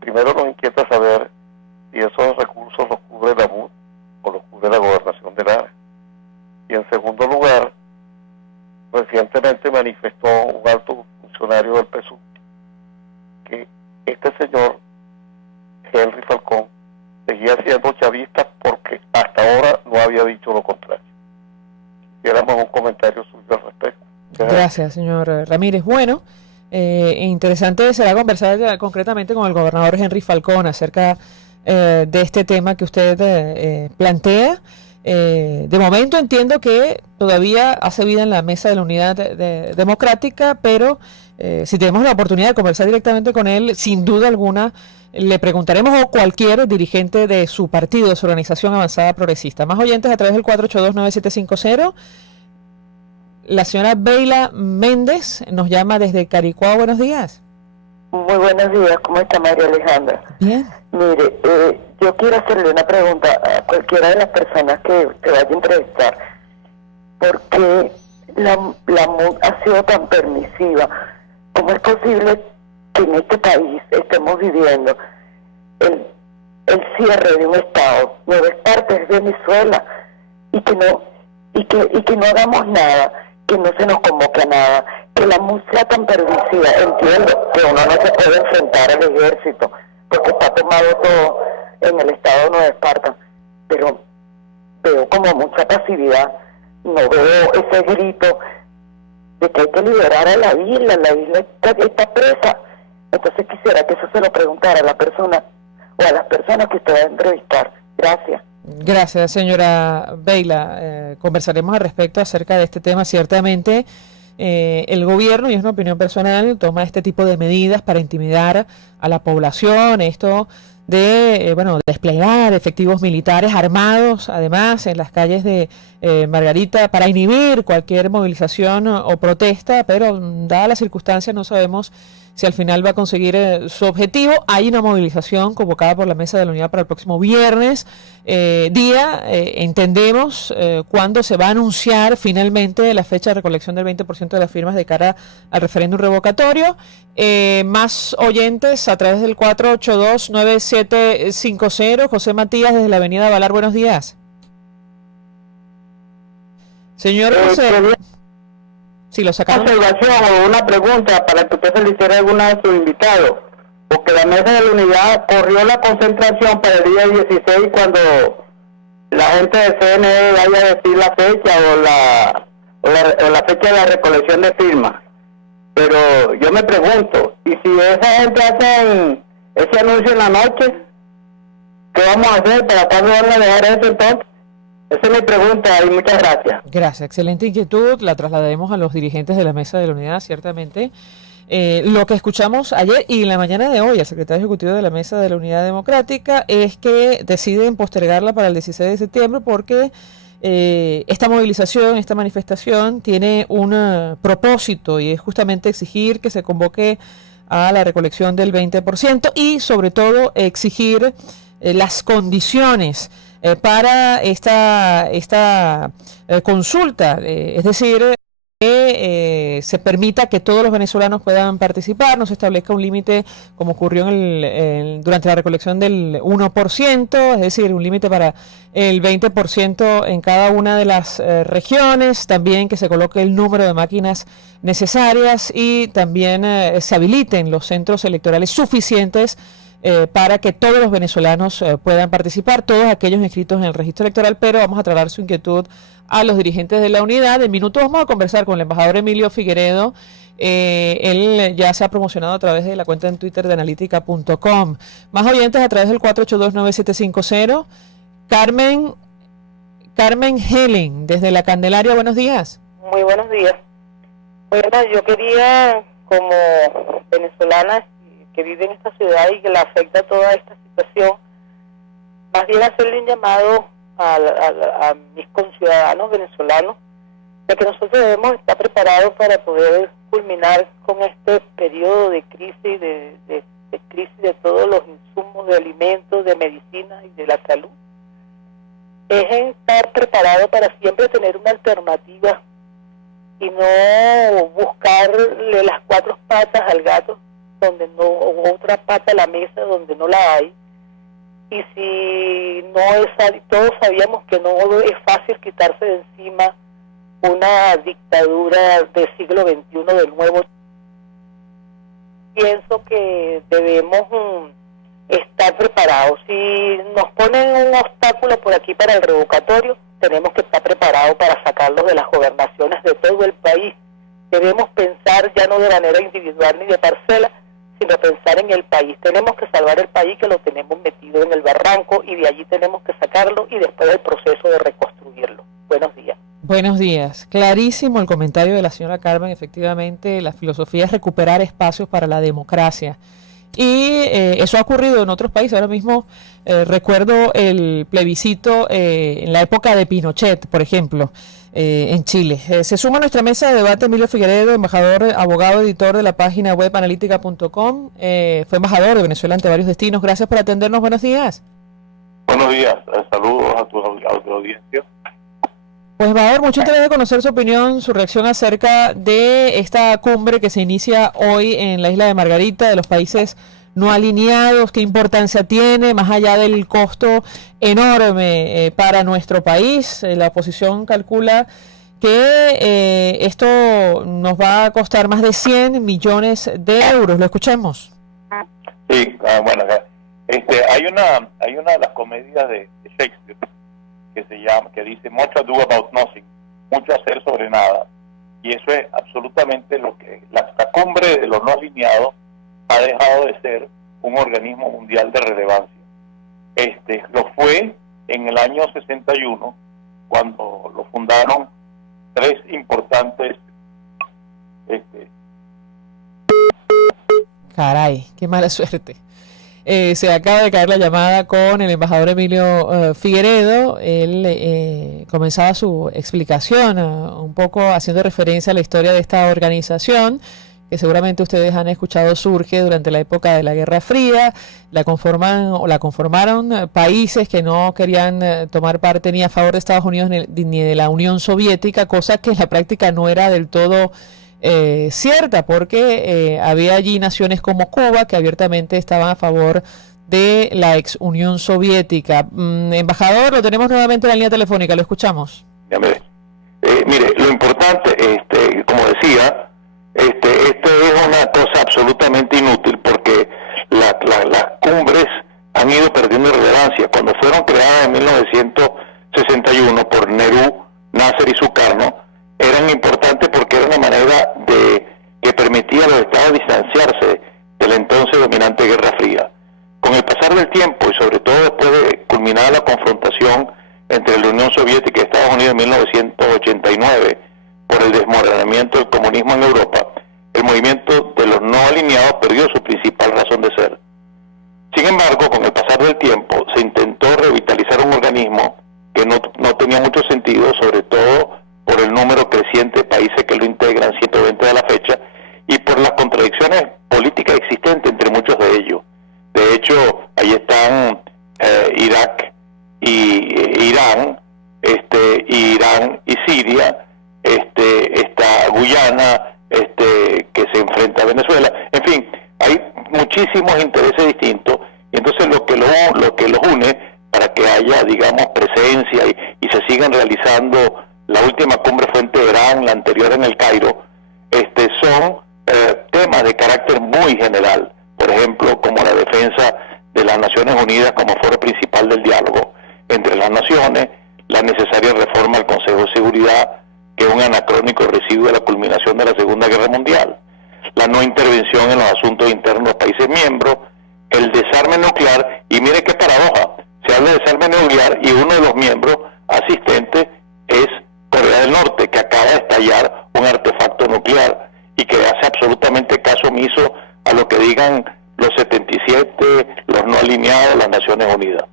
Primero nos inquieta saber si esos recursos los cubre la MUD o los cubre la Gobernación de Lara. Y en segundo lugar, recientemente manifestó un alto funcionario del PSUV que este señor Henry Falcón seguía siendo chavista porque hasta ahora no había dicho lo contrario. Quisiéramos un comentario suyo al respecto. Gracias, señor Ramírez. Bueno, interesante será conversar ya concretamente con el gobernador Henry Falcón acerca de este tema que usted plantea. De momento entiendo que todavía hace vida en la mesa de la Unidad Democrática, pero si tenemos la oportunidad de conversar directamente con él, sin duda alguna le preguntaremos, o cualquier dirigente de su partido, de su organización Avanzada Progresista. Más oyentes a través del 482-9750. La señora Beila Méndez nos llama desde Caricuao. Buenos días. Muy buenos días. ¿Cómo está María Alejandra? Bien. Mire, yo quiero hacerle una pregunta a cualquiera de las personas que usted vaya a entrevistar. ¿Por qué la MUD ha sido tan permisiva? ¿Cómo es posible que en este país estemos viviendo el cierre de un Estado? Nueva Esparta es Venezuela, y que no hagamos nada, que no se nos convoque a nada, que la MUD sea tan permisiva. Entiendo que uno no se puede enfrentar al ejército porque está tomado todo en el Estado de Nueva Esparta, pero veo como mucha pasividad. No veo ese grito de que hay que liberar a la isla está presa. Entonces quisiera que eso se lo preguntara a la persona o a las personas que usted va a entrevistar. Gracias. Gracias, señora Beila. Conversaremos al respecto acerca de este tema. Ciertamente el gobierno, y es una opinión personal, toma este tipo de medidas para intimidar a la población. Esto de desplegar efectivos militares armados, además, en las calles de Margarita para inhibir cualquier movilización o protesta, pero dadas las circunstancias no sabemos si al final va a conseguir su objetivo. Hay una movilización convocada por la Mesa de la Unidad para el próximo viernes, entendemos, cuándo se va a anunciar finalmente la fecha de recolección del 20% de las firmas de cara al referéndum revocatorio. Más oyentes a través del 482-9750. José Matías desde la avenida Valar, buenos días. Señor José. Sí, lo sacaron. Una observación o una pregunta para que usted se le hiciera alguna de sus invitados. Porque la mesa de la unidad corrió la concentración para el día 16 cuando la gente de CNE vaya a decir la fecha o la fecha de la recolección de firmas. Pero yo me pregunto, ¿y si esa gente hace ese anuncio en la noche? ¿Qué vamos a hacer? ¿Para cuándo van a dejar eso entonces? Esa es mi pregunta y muchas gracias. Gracias, excelente inquietud, la trasladaremos a los dirigentes de la mesa de la unidad, ciertamente. Lo que escuchamos ayer y en la mañana de hoy al secretario ejecutivo de la Mesa de la Unidad Democrática es que deciden postergarla para el 16 de septiembre porque esta movilización, esta manifestación tiene un propósito y es justamente exigir que se convoque a la recolección del 20% y sobre todo exigir las condiciones para esta consulta, es decir, que se permita que todos los venezolanos puedan participar, no se establezca un límite como ocurrió durante la recolección del 1%, es decir, un límite para el 20% en cada una de las regiones, también que se coloque el número de máquinas necesarias y también se habiliten los centros electorales suficientes para que todos los venezolanos puedan participar, todos aquellos inscritos en el registro electoral, pero vamos a trasladar su inquietud a los dirigentes de la unidad. En minutos vamos a conversar con el embajador Emilio Figueredo. Él ya se ha promocionado a través de la cuenta en Twitter de analítica.com. Más oyentes a través del 482-9750. Carmen Helen, desde La Candelaria, buenos días. Muy buenos días. Bueno, yo quería, como venezolana que vive en esta ciudad y que le afecta toda esta situación, más bien hacerle un llamado a mis conciudadanos venezolanos de que nosotros debemos estar preparados para poder culminar con este periodo de crisis, de crisis de todos los insumos, de alimentos, de medicina y de la salud. Es estar preparado para siempre tener una alternativa y no buscarle las cuatro patas al gato donde no, o otra pata a la mesa donde no la hay. Y si no es, todos sabíamos que no es fácil quitarse de encima una dictadura del siglo XXI de nuevo. Pienso que debemos estar preparados. Si nos ponen un obstáculo por aquí para el revocatorio, tenemos que estar preparados para sacarlos de las gobernaciones de todo el país. Debemos pensar ya no de manera individual ni de parcela, sino pensar en el país. Tenemos que salvar el país que lo tenemos metido en el barranco y de allí tenemos que sacarlo y después el proceso de reconstruirlo. Buenos días. Buenos días. Clarísimo el comentario de la señora Carmen. Efectivamente, la filosofía es recuperar espacios para la democracia. Y eso ha ocurrido en otros países. Ahora mismo recuerdo el plebiscito en la época de Pinochet, por ejemplo, en Chile. Se suma a nuestra mesa de debate Emilio Figueredo, embajador, abogado, editor de la página web analítica.com. Fue embajador de Venezuela ante varios destinos. Gracias por atendernos. Buenos días. Buenos días. Saludos a tu audiencia. Pues, embajador, mucho interés de conocer su opinión, su reacción acerca de esta cumbre que se inicia hoy en la isla de Margarita, de los países no alineados. ¿Qué importancia tiene, más allá del costo enorme para nuestro país? La oposición calcula que esto nos va a costar más de 100 millones de euros. Lo escuchemos. Sí, bueno, hay una de las comedias de Shakespeare que dice much ado about nothing, mucho hacer sobre nada, y eso es absolutamente lo que la cumbre de los no alineados ha dejado de ser un organismo mundial de relevancia. Lo fue en el año 61 cuando lo fundaron tres importantes Caray, qué mala suerte. Se acaba de caer la llamada con el embajador Emilio Figueredo. Él comenzaba su explicación un poco haciendo referencia a la historia de esta organización, que seguramente ustedes han escuchado surge durante la época de la Guerra Fría. La conformaron países que no querían tomar parte ni a favor de Estados Unidos ni de la Unión Soviética, cosa que en la práctica no era del todo cierta, porque había allí naciones como Cuba que abiertamente estaban a favor de la ex Unión Soviética. Embajador, lo tenemos nuevamente en la línea telefónica, lo escuchamos. Mire, lo importante, como decía, esto es una cosa absolutamente inútil porque las cumbres han ido perdiendo relevancia. Cuando fueron creadas en 1961 por Nehru, Nasser y Sukarno, eran importantes porque era una manera que permitía a los estados distanciarse de la entonces dominante Guerra Fría. Con el pasar del tiempo, y sobre todo después de culminar la confrontación entre la Unión Soviética y Estados Unidos en 1989 por el desmoronamiento del comunismo en Europa, el movimiento de los no alineados perdió su principal razón de ser. Sin embargo, con el pasar del tiempo se intentó revitalizar un organismo que no tenía mucho sentido, sobre todo por el número creciente de países que lo integran, 120 a la fecha, y por las contradicciones políticas existentes entre muchos de ellos. De hecho, ahí están Irak y Irán y Siria, está Guyana, que se enfrenta a Venezuela. En fin, hay muchísimos intereses distintos, y entonces lo que los une para que haya, digamos, presencia y se sigan realizando. La última cumbre fue en Teherán, la anterior en el Cairo. Son temas de carácter muy general, por ejemplo, como la defensa de las Naciones Unidas como foro principal del diálogo entre las naciones, la necesaria reforma al Consejo de Seguridad, que es un anacrónico residuo de la culminación de la Segunda Guerra Mundial, la no intervención en los asuntos internos de los países miembros, el desarme nuclear, y mire qué paradoja, se habla de desarme nuclear y uno de los miembros asistentes es Corea del Norte, que acaba de estallar un artefacto nuclear y que hace absolutamente caso omiso a lo que digan los 77, los no alineados, las Naciones Unidas.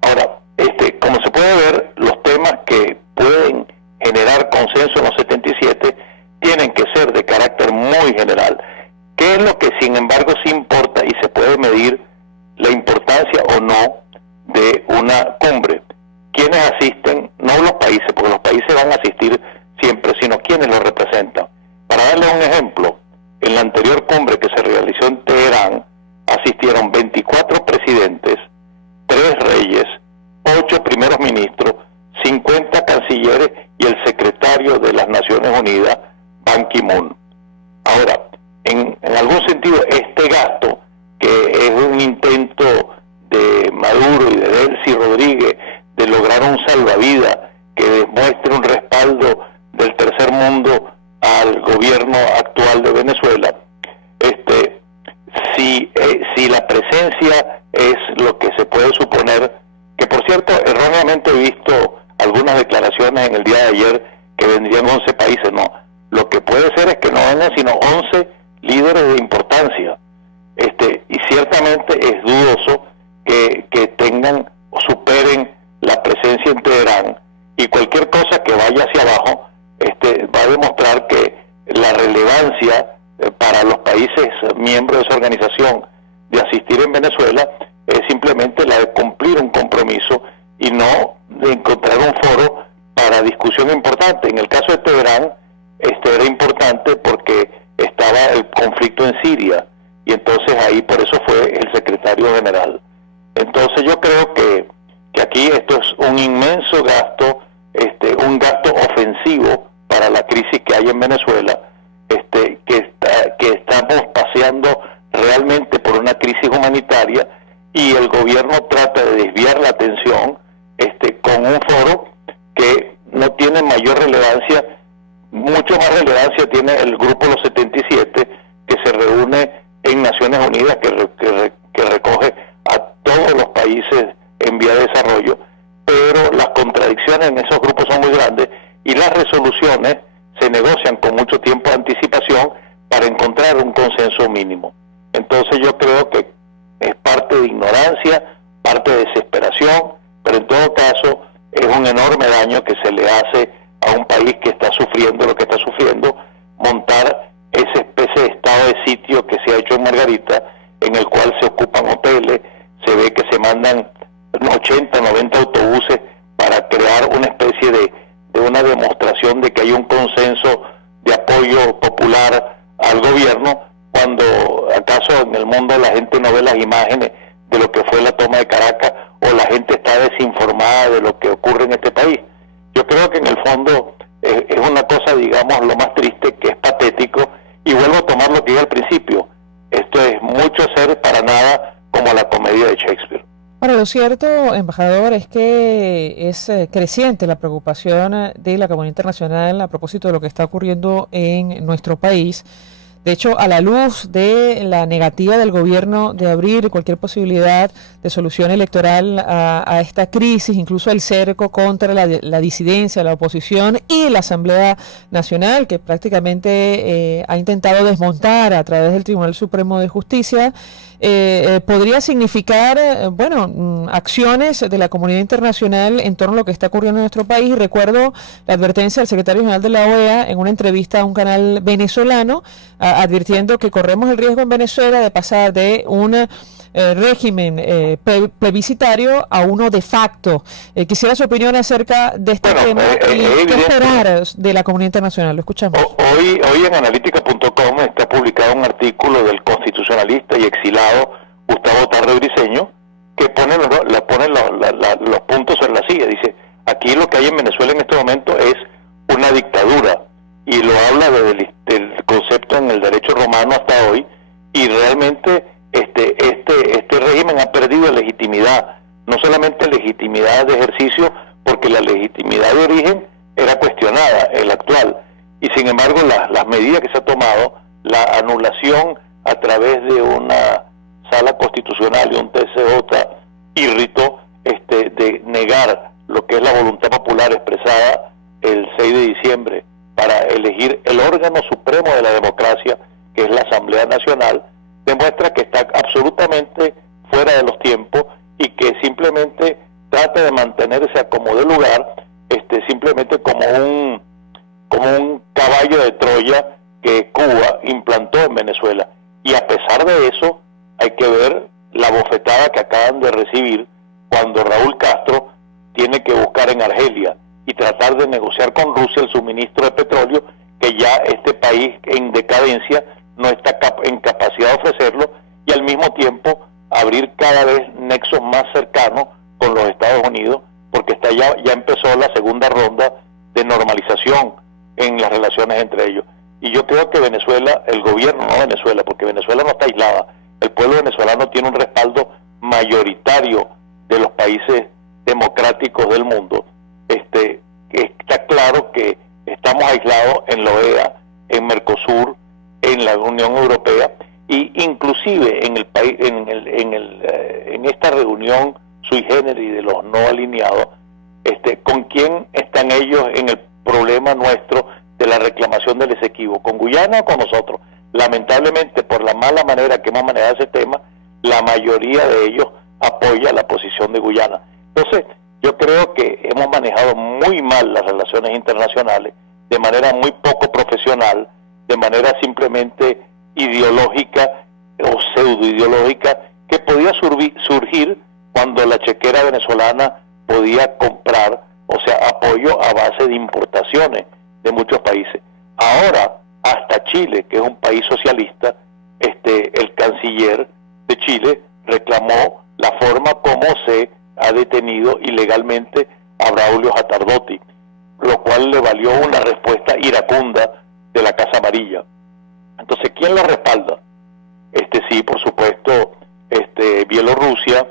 Ahora, como se puede ver, los temas que pueden generar consenso en los 77 tienen que ser de carácter muy general. ¿Qué es lo que sin embargo sí importa y se puede medir la importancia o no de una cumbre? ¿Quiénes asisten? No los países, porque los países van a asistir siempre, sino quienes los representan. Para darles un ejemplo, en la anterior cumbre que se realizó en Teherán, asistieron 24 presidentes, 3 reyes, 8 primeros ministros, 50 cancilleres y el secretario de las Naciones Unidas, Ban Ki-moon. Ahora, en algún sentido, este gasto, que es un intento de Maduro y de Delcy Rodríguez de lograr un salvavidas que demuestre un respaldo del tercer mundo al gobierno actual de Venezuela, si la presencia es lo que se puede suponer, que por cierto, erróneamente he visto algunas declaraciones en el día de ayer que vendrían 11 países, no, lo que puede ser es que no vengan sino 11 líderes de importancia, y ciertamente es dudoso que tengan o superen la presencia en Teherán, y cualquier cosa que vaya hacia abajo va a demostrar que la relevancia para los países miembros de esa organización de asistir en Venezuela es simplemente la de cumplir un compromiso y no de encontrar un foro para discusión importante. En el caso de Teherán, era importante porque estaba el conflicto en Siria, y entonces ahí por eso fue el secretario general. Entonces yo creo que aquí esto es un inmenso gasto, un gasto ofensivo para la crisis que hay en Venezuela, que estamos paseando realmente por una crisis humanitaria, y el gobierno trata de desviar la atención con un foro que no tiene mayor relevancia. Mucho más relevancia tiene el grupo Los 77, que se reúne en Naciones Unidas, que recoge a todos los países en vía de desarrollo, pero las contradicciones en esos grupos son muy grandes y las resoluciones se negocian con mucho tiempo de anticipación para encontrar un consenso mínimo. Entonces yo creo que es parte de ignorancia, parte de desesperación, pero en todo caso es un enorme daño que se le hace a un país que está sufriendo lo que está sufriendo, montar esa especie de estado de sitio que se ha hecho en Margarita, en el cual se ocupan hoteles, se ve que se mandan 80, 90 autobuses para crear una especie de una demostración de que hay un consenso de apoyo popular al gobierno, cuando acaso en el mundo la gente no ve las imágenes de lo que fue la toma de Caracas, o la gente está desinformada de lo que ocurre en este país. Yo creo que en el fondo es cosa, digamos, lo más triste, que es patético, y vuelvo a tomar lo que dije al principio. Esto es mucho ser para nada, como la comedia de Shakespeare. Ahora, lo cierto, embajador, es que es creciente la preocupación de la comunidad internacional a propósito de lo que está ocurriendo en nuestro país. De hecho, a la luz de la negativa del gobierno de abrir cualquier posibilidad de solución electoral a esta crisis, incluso el cerco contra la disidencia, la oposición y la Asamblea Nacional, que prácticamente ha intentado desmontar a través del Tribunal Supremo de Justicia, podría significar, acciones de la comunidad internacional en torno a lo que está ocurriendo en nuestro país. Recuerdo la advertencia del secretario general de la OEA en una entrevista a un canal venezolano, advirtiendo que corremos el riesgo en Venezuela de pasar de un régimen plebiscitario a uno de facto. Quisiera su opinión acerca de este tema y qué esperar de la comunidad internacional. Lo escuchamos. Hoy en analítica.com está publicado un artículo del constitucionalista y exilado Gustavo Tarre Briceño, que pone los puntos en la silla. Dice, aquí lo que hay en Venezuela en este momento es una dictadura, y lo habla del concepto en el derecho romano hasta hoy, y realmente este régimen ha perdido legitimidad, no solamente legitimidad de ejercicio, porque la legitimidad de origen era cuestionada, el actual, y sin embargo las medidas que se ha tomado, la anulación a través de una sala constitucional y un TCJ irritó de negar lo que es la voluntad popular expresada el 6 de diciembre para elegir el órgano supremo de la democracia, que es la Asamblea Nacional, demuestra que está absolutamente fuera de los tiempos y que simplemente trata de mantenerse a como de lugar, simplemente como un caballo de Troya que Cuba implantó en Venezuela. Y a pesar de eso, hay que ver la bofetada que acaban de recibir cuando Raúl Castro tiene que buscar en Argelia y tratar de negociar con Rusia el suministro de petróleo, que ya este país en decadencia no está en capacidad de ofrecerlo, y al mismo tiempo abrir cada vez nexos más cercanos con los Estados Unidos, porque ya empezó la segunda ronda de normalización en las relaciones entre ellos. Y yo creo que Venezuela, el gobierno, no Venezuela, porque Venezuela no está aislada, el pueblo venezolano tiene un respaldo mayoritario de los países democráticos del mundo. Está claro que estamos aislados en la OEA, en Mercosur, en la Unión Europea, y inclusive en el país, en esta reunión sui generis de los no alineados, ¿con quién están ellos en el problema nuestro de la reclamación del Esequibo? ¿Con Guyana o con nosotros? Lamentablemente, por la mala manera que hemos manejado ese tema, la mayoría de ellos apoya la posición de Guyana. Entonces, yo creo que hemos manejado muy mal las relaciones internacionales, de manera muy poco profesional, de manera simplemente ideológica o pseudo-ideológica, que podía surgir cuando la chequera venezolana podía comprar, o sea, apoyo a base de importaciones de muchos países. Ahora, hasta Chile, que es un país socialista, el canciller de Chile reclamó la forma como se ha detenido ilegalmente a Braulio Atardotti, lo cual le valió una respuesta iracunda de la Casa Amarilla. Entonces, ¿quién lo respalda? Sí, por supuesto, Bielorrusia,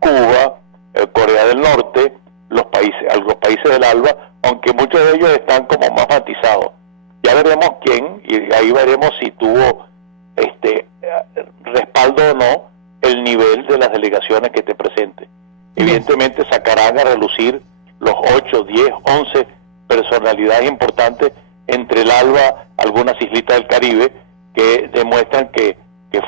Cuba, Corea del Norte, los países del ALBA, aunque muchos de ellos están como más matizados. Ya veremos quién, y ahí veremos si tuvo respaldo o no el nivel de las delegaciones que te presente. Evidentemente sacarán a relucir los 8, 10, 11 personalidades importantes, entre el ALBA, algunas islitas del Caribe, que demuestran que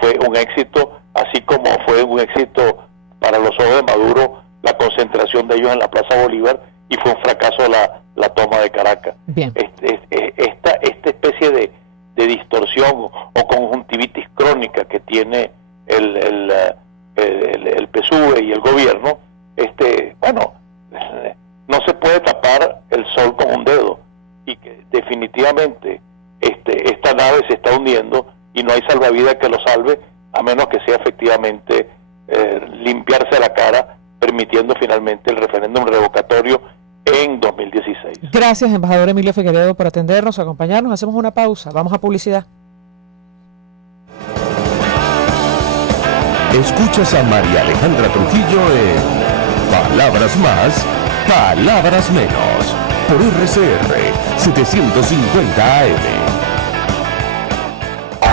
fue un éxito, así como fue un éxito para los ojos de Maduro la concentración de ellos en la Plaza Bolívar, y fue un fracaso la toma de Caracas. Bien. Esta especie de distorsión o conjuntivitis crónica que tiene el PSUV y el gobierno, no se puede tapar el sol con un dedo, y que definitivamente esta nave se está hundiendo y no hay salvavidas que lo salve, a menos que sea efectivamente limpiarse la cara, permitiendo finalmente el referéndum revocatorio en 2016. 2016. Gracias, embajador Emilio Figueredo, por atendernos, acompañarnos. Hacemos una pausa. Vamos a publicidad. Escuchas a María Alejandra Trujillo en Palabras Más, Palabras Menos, por RCR 750 AM.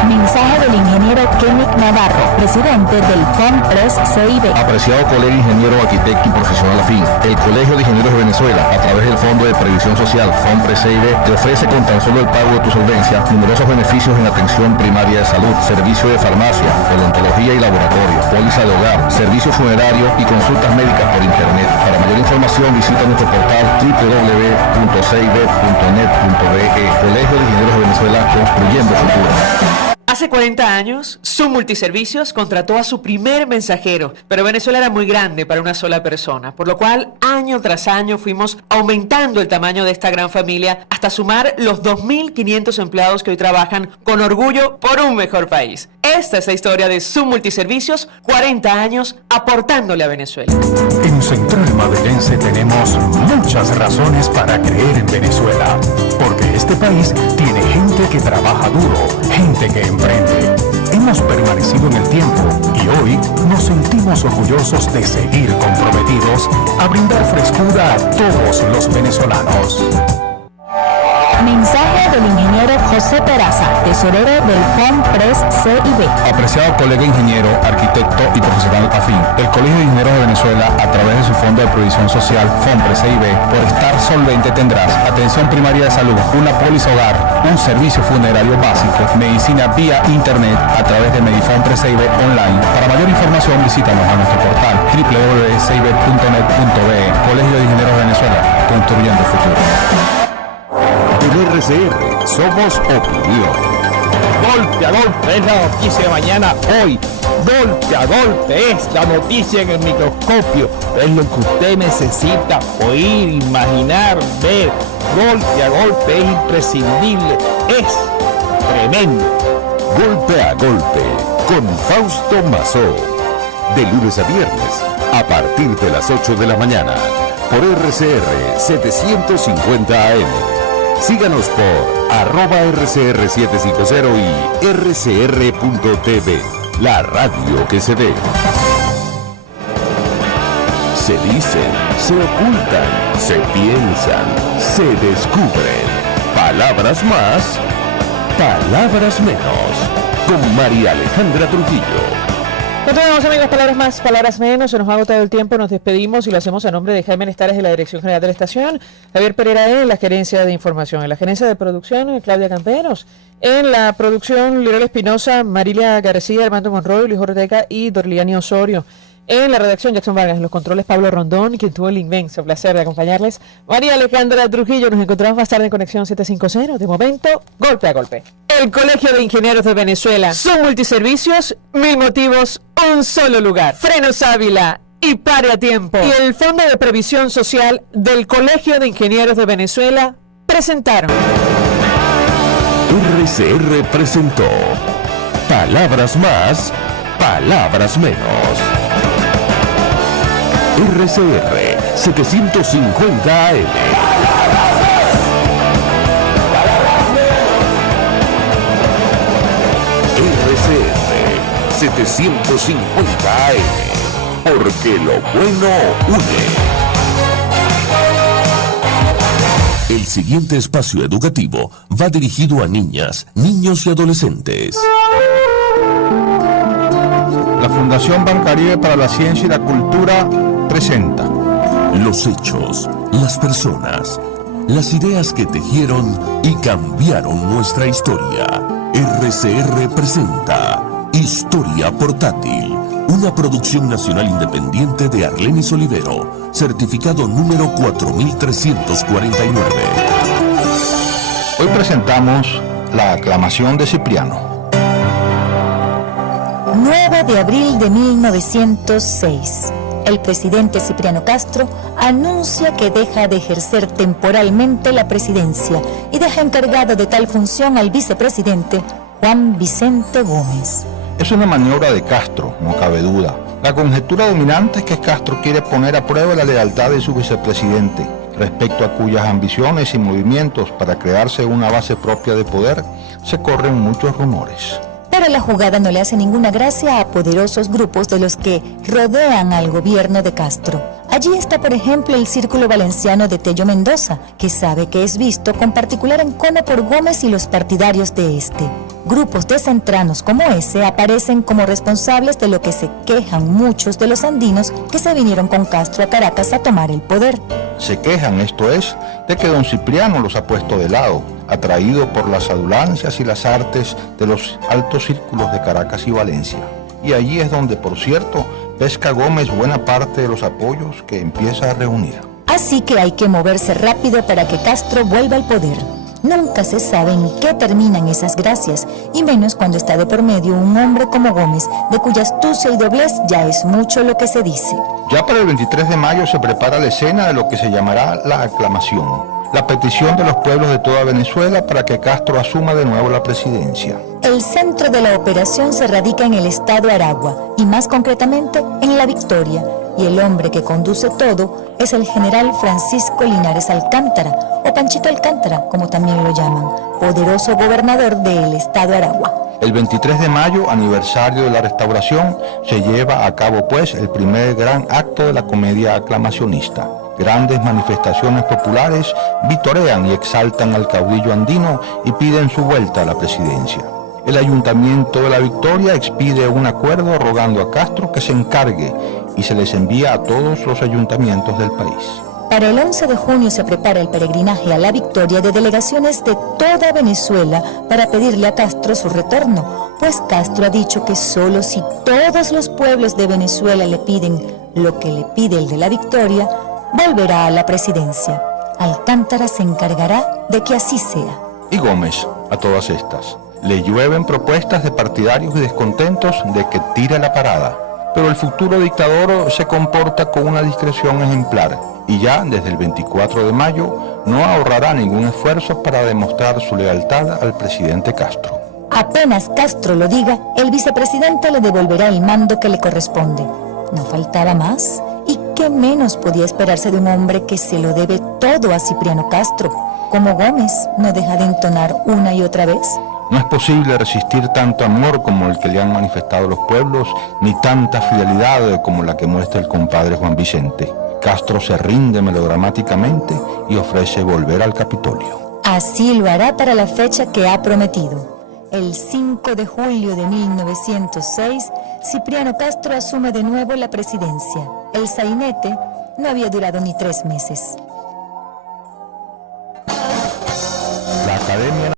Mensaje del ingeniero Kenneth Navarro, presidente del FOMPRES CIB. Apreciado colega ingeniero, arquitecto y profesional afín, el Colegio de Ingenieros de Venezuela, a través del Fondo de Previsión Social FOMPRES CIB, te ofrece con tan solo el pago de tu solvencia numerosos beneficios en atención primaria de salud, servicio de farmacia, odontología y laboratorio, póliza de hogar, servicio funerario y consultas médicas por internet. Para mayor información visita nuestro portal www.cib.net.be. Colegio de Ingenieros de Venezuela, construyendo futuro. Hace 40 años, Zoom Multiservicios contrató a su primer mensajero, pero Venezuela era muy grande para una sola persona, por lo cual año tras año fuimos aumentando el tamaño de esta gran familia hasta sumar los 2.500 empleados que hoy trabajan con orgullo por un mejor país. Esta es la historia de Zoom Multiservicios, 40 años aportándole a Venezuela. En Central Madrilense tenemos muchas razones para creer en Venezuela, porque este país tiene gente que trabaja duro, gente que emprende. Hemos permanecido en el tiempo y hoy nos sentimos orgullosos de seguir comprometidos a brindar frescura a todos los venezolanos. Mensaje del ingeniero José Peraza, tesorero del FOMPRES CIB. Apreciado colega ingeniero, arquitecto y profesional afín, el Colegio de Ingenieros de Venezuela, a través de su Fondo de Previsión Social FOMPRES CIB, por estar solvente tendrás atención primaria de salud, una póliza hogar, un servicio funerario básico, medicina vía internet a través de Medifompress CIB online. Para mayor información visítanos a nuestro portal www.cib.net.be. Colegio de Ingenieros de Venezuela, construyendo el futuro. En RCR somos opinión. Golpe a golpe es la noticia de mañana hoy. Golpe a golpe es la noticia en el microscopio. Es lo que usted necesita oír, imaginar, ver. Golpe a golpe es imprescindible. Es tremendo. Golpe a golpe con Fausto Mazó. De lunes a viernes a partir de las 8 de la mañana por RCR 750 AM. Síganos por @RCR750 y rcr.tv, la radio que se ve. Se dicen, se ocultan, se piensan, se descubren. Palabras más, palabras menos. Con María Alejandra Trujillo. Continuamos, amigos, palabras más, palabras menos. Se nos ha agotado el tiempo, nos despedimos y lo hacemos a nombre de Jaime Nestares de la Dirección General de la Estación, Javier Pereira en la Gerencia de Información, en la Gerencia de Producción, Claudia Camperos, en la producción, Lirel Espinosa, Marilia García, Armando Monroy, Luis Ortega y Dorliani Osorio. En la redacción, Jackson Vargas, en los controles, Pablo Rondón, quien tuvo el inmenso placer de acompañarles, María Alejandra Trujillo. Nos encontramos más tarde en Conexión 750. De momento, golpe a golpe. El Colegio de Ingenieros de Venezuela. Son multiservicios, 1000 motivos, un solo lugar. Frenos Ávila y Pare a Tiempo. Y el Fondo de Previsión Social del Colegio de Ingenieros de Venezuela presentaron. RCR presentó Palabras más, palabras menos. RCR 750 AM. RCR 750 AM. Porque lo bueno une. El siguiente espacio educativo va dirigido a niñas, niños y adolescentes. La Fundación Bancaribe para la Ciencia y la Cultura presenta los hechos, las personas, las ideas que tejieron y cambiaron nuestra historia. RCR presenta Historia Portátil, una producción nacional independiente de Arlenis Olivero, certificado número 4349. Hoy presentamos la aclamación de Cipriano. 9 de abril de 1906. El presidente Cipriano Castro anuncia que deja de ejercer temporalmente la presidencia y deja encargado de tal función al vicepresidente Juan Vicente Gómez. Es una maniobra de Castro, no cabe duda. La conjetura dominante es que Castro quiere poner a prueba la lealtad de su vicepresidente. respecto a cuyas ambiciones y movimientos para crearse una base propia de poder se corren muchos rumores. Pero la jugada no le hace ninguna gracia a poderosos grupos de los que rodean al gobierno de Castro. Allí está, por ejemplo, el Círculo Valenciano de Tello Mendoza, que sabe que es visto con particular encono por Gómez y los partidarios de este. Grupos descentranos como ese aparecen como responsables de lo que se quejan muchos de los andinos que se vinieron con Castro a Caracas a tomar el poder. Se quejan, esto es, de que don Cipriano los ha puesto de lado, atraído por las adulancias y las artes de los altos círculos de Caracas y Valencia. Y allí es donde, por cierto, pesca Gómez buena parte de los apoyos que empieza a reunir. Así que hay que moverse rápido para que Castro vuelva al poder. Nunca se sabe en qué terminan esas gracias, y menos cuando está de por medio un hombre como Gómez, de cuya astucia y doblez ya es mucho lo que se dice. Ya para el 23 de mayo se prepara la escena de lo que se llamará la aclamación, la petición de los pueblos de toda Venezuela para que Castro asuma de nuevo la presidencia. El centro de la operación se radica en el estado Aragua, y más concretamente en La Victoria, y el hombre que conduce todo es el general Francisco Linares Alcántara, o Panchito Alcántara, como también lo llaman, poderoso gobernador del estado Aragua. El 23 de mayo, aniversario de la restauración, se lleva a cabo pues el primer gran acto de la comedia aclamacionista. Grandes manifestaciones populares vitorean y exaltan al caudillo andino y piden su vuelta a la presidencia. El Ayuntamiento de La Victoria expide un acuerdo rogando a Castro que se encargue y se les envía a todos los ayuntamientos del país. Para el 11 de junio se prepara el peregrinaje a La Victoria de delegaciones de toda Venezuela para pedirle a Castro su retorno, pues Castro ha dicho que solo si todos los pueblos de Venezuela le piden lo que le pide el de La Victoria, volverá a la presidencia. Alcántara se encargará de que así sea. Y Gómez, a todas estas, le llueven propuestas de partidarios y descontentos de que tire la parada. Pero el futuro dictador se comporta con una discreción ejemplar y ya desde el 24 de mayo no ahorrará ningún esfuerzo para demostrar su lealtad al presidente Castro. Apenas Castro lo diga, el vicepresidente le devolverá el mando que le corresponde. No faltaba más. ¿Y qué menos podía esperarse de un hombre que se lo debe todo a Cipriano Castro? Como Gómez no deja de entonar una y otra vez. No es posible resistir tanto amor como el que le han manifestado los pueblos, ni tanta fidelidad como la que muestra el compadre Juan Vicente. Castro se rinde melodramáticamente y ofrece volver al Capitolio. Así lo hará para la fecha que ha prometido. El 5 de julio de 1906, Cipriano Castro asume de nuevo la presidencia. El sainete no había durado ni 3 meses.